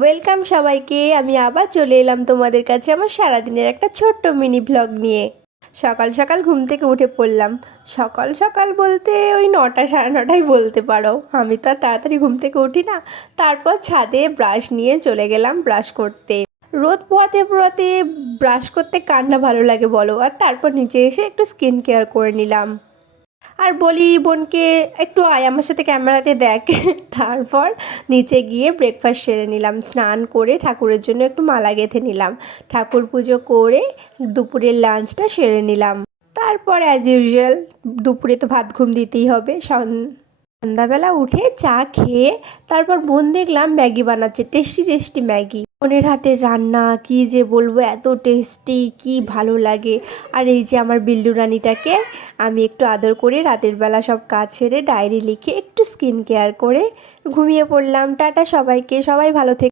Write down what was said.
Welcome সবাইকে। আমি আবার চলে এলাম তোমাদের কাছে আমার সারাদিনের একটা ছোট্ট মিনি ভ্লগ নিয়ে। সকাল সকাল ঘুম থেকে উঠে পড়লাম। সকাল সকাল বলতে ওই 9টা 9:30টাই বলতে পারো। আমি তো আর তাড়াতাড়ি ঘুম থেকে উঠি না। তারপর ছাদে ব্রাশ নিয়ে চলে গেলাম ব্রাশ করতে। রোদ পোহাতে পোহাতে ব্রাশ করতে কার না ভালো লাগে বলো। আর তারপর নিচে এসে একটু স্কিন কেয়ার করে নিলাম। আর বলি বোনকে একটু আয় আমার সাথে ক্যামেরাতে দেখ। তারপর নিচে গিয়ে ব্রেকফাস্ট সেরে নিলাম, স্নান করে ঠাকুরের জন্য একটু মালা গেঁথে নিলাম, ঠাকুর পুজো করে দুপুরের লাঞ্চটা সেরে নিলাম। তারপর অ্যাজ ইউজুয়াল দুপুরে তো ভাত ঘুম দিতেই হবে। সন্ধ্যাবেলা উঠে চা খেয়ে তারপর বোন দেখলাম ম্যাগি বানাচ্ছে, টেস্টি টেস্টি ম্যাগি। বোনের হাতের রান্না কি যে বলবো, এত টেস্টি, কি ভালো লাগে। আর এই যে আমার বিল্লু রানীটাকে আমি একটু আদর করে রাতের বেলা সব কাজ ছেড়ে ডায়েরি লিখে একটু স্কিন কেয়ার করে ঘুমিয়ে পড়লাম। টাটা সবাইকে, সবাই ভালো থেকে।